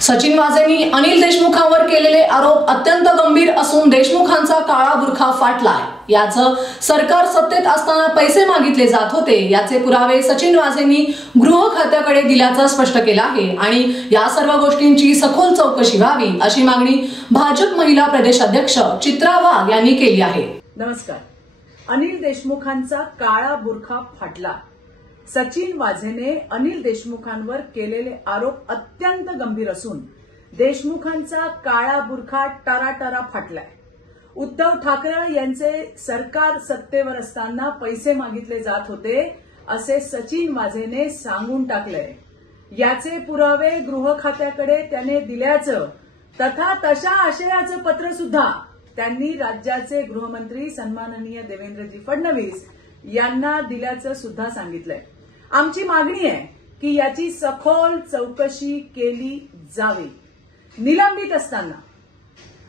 सचिन वाझेंनी अनिल देशमुखांवर केलेले आरोप अत्यंत गंभीर असून देशमुखांचा काळा बुरखा फाटलाय। याचं सरकार सत्तेत असताना पैसे मागितले जात होते याचे पुरावे सचिन वाझेंनी गृह खात्याकडे दिल्याचं स्पष्ट केलं आहे आणि या सर्व गोष्टींची सखोल चौकशी व्हावी अशी मागणी भाजप महिला प्रदेश अध्यक्ष चित्रा वाघ यांनी केली आहे। नमस्कार। अनिल देशमुखांचा काळा बुरखा फाटला। सचिन वाझेने अनिल देशमुखांवर केलेले आरोप अत्यंत गंभीर असून देशमुखांचा काळा बुरखा टराटरा फाटलाय। उद्धव ठाकरे यांचे सरकार सत्तेवर असताना पैसे मागितले जात होते असे सचिन वाझेने सांगून टाकलंय। याचे पुरावे गृह खात्याकडे त्याने दिल्याचं तथा तशा आशयाचं पत्र सुद्धा त्यांनी राज्याचे गृहमंत्री सन्माननीय देवेंद्रजी फडणवीस यांना दिल्याचं सुद्धा सांगितलंय। आमची मागणी आहे की याची सखोल चौकशी केली जावी। निलंबित असताना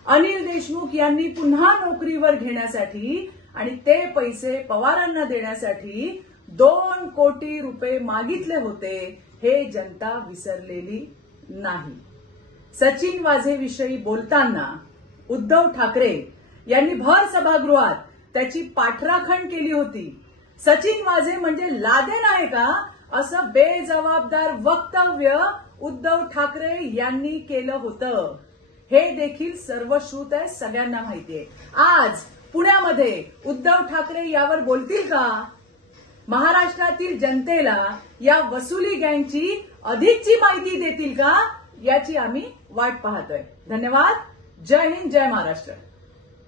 अनिल देशमुख यांनी पुन्हा नोकरीवर घेण्यासाठी आणि ते पैसे पवारांना देण्यासाठी 2 कोटी रुपये मागितले होते हे जनता विसरलेली नाही। सचिन वाझेविषयी बोलताना उद्धव ठाकरे यांनी भर सभागृहात त्याची पाठराखण केली होती। सचिन वाझे म्हणजे लादेन आहे का असं बेजबाबदार वक्तव्य उद्धव ठाकरे यांनी केलं होतं। हे देखील सर्वश्रुत आहे, सगळ्यांना माहिती आहे। आज पुण्यामध्ये उद्धव ठाकरे यावर बोलतील का? महाराष्ट्रातील जनतेला या वसुली गँगची अधिकची माहिती देतील का? याची आम्ही वाट पाहतोय। धन्यवाद। जय हिंद, जय महाराष्ट्र।